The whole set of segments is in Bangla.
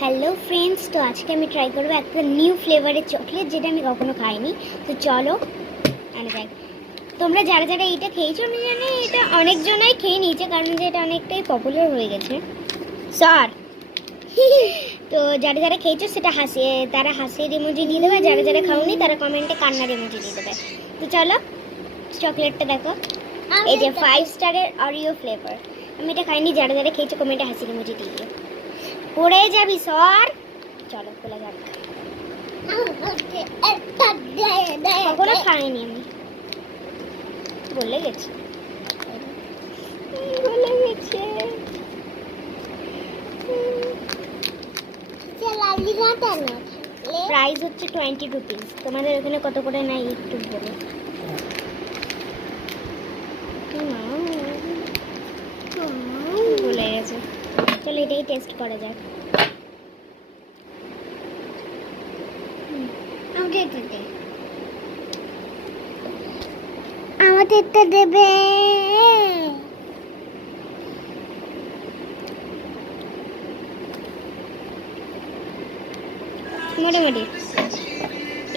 হ্যালো ফ্রেন্ডস, তো আজকে আমি ট্রাই করবো একটা নিউ ফ্লেভারের চকলেট যেটা আমি কখনো খাইনি। তো চলো আনা যাক। তোমরা যারা যারা এইটা খেয়েছো, আমি জানি এটা অনেকজনাই খেয়ে নিয়েছে, কারণ যে এটা অনেকটাই পপুলার হয়ে গেছে স্যার। তো যারা যারা খেয়েছো সেটা তারা হাসির ইমোজি দিয়ে দেবে, যারা যারা খাওনি তারা কমেন্টে কান্নার ইমোজি দিয়ে দেবে। তো চলো চকলেটটা দেখো, এই যে 5 স্টারের অরিও ফ্লেভার। আমি এটা খাইনি, যারা যারা খেয়েছো কমেন্টে হাসির ইমোজি দিয়ে দিও। পড়ে যাবি সর, চলো খোলা যাক। কখনো খাইনি আমি, বলে গেছি বলে গেছে। প্রাইস হচ্ছে 20 রুপিস। তোমাদের ওখানে কত করে নেয় একটু বলো। ভুলে গেছে, চলো এটাই টেস্ট করা যাক। আমাদেরটা দেবে। মোটামুটি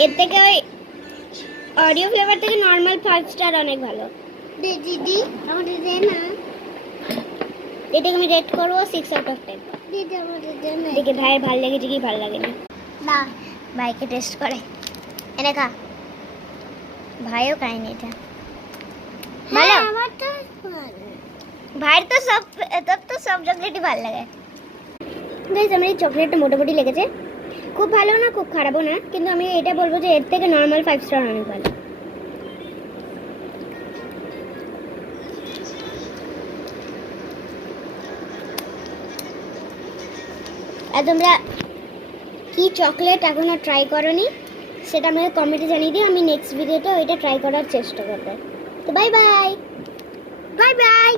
এর থেকে ওই অডিও ফ্লেভার থেকে নর্মাল 5 স্টার অনেক ভালো। দিদি আমাদের দে না, এটাকে আমি রেট করবো 6 আউট অফ 10। দিদি আমাদের দে না, দেখে ভাইয়ের ভালো লেগেছে কি ভালো লাগেনি না। ভাইকে টেস্ট করে এনে খা, ভাইও খায়নি এটা ভালো। আমার তো ভাইয়ের তো সব চকলেটই ভালো লাগে। গাইস, আমার এই চকলেটটা মোটামুটি লেগেছে, খুব ভালো না খুব খারাপও না, কিন্তু আমি এটা বলবো যে এর থেকে নর্মাল 5 স্টার অনেক ভালো। আর তোমরা কি চকলেট এখনো ট্রাই করোনি সেটা আমাকে কমেন্টে জানিয়ে দিও, আমি নেক্সট ভিডিওতে ওইটা ট্রাই করার চেষ্টা করবো। তো বাই বাই বাই বাই।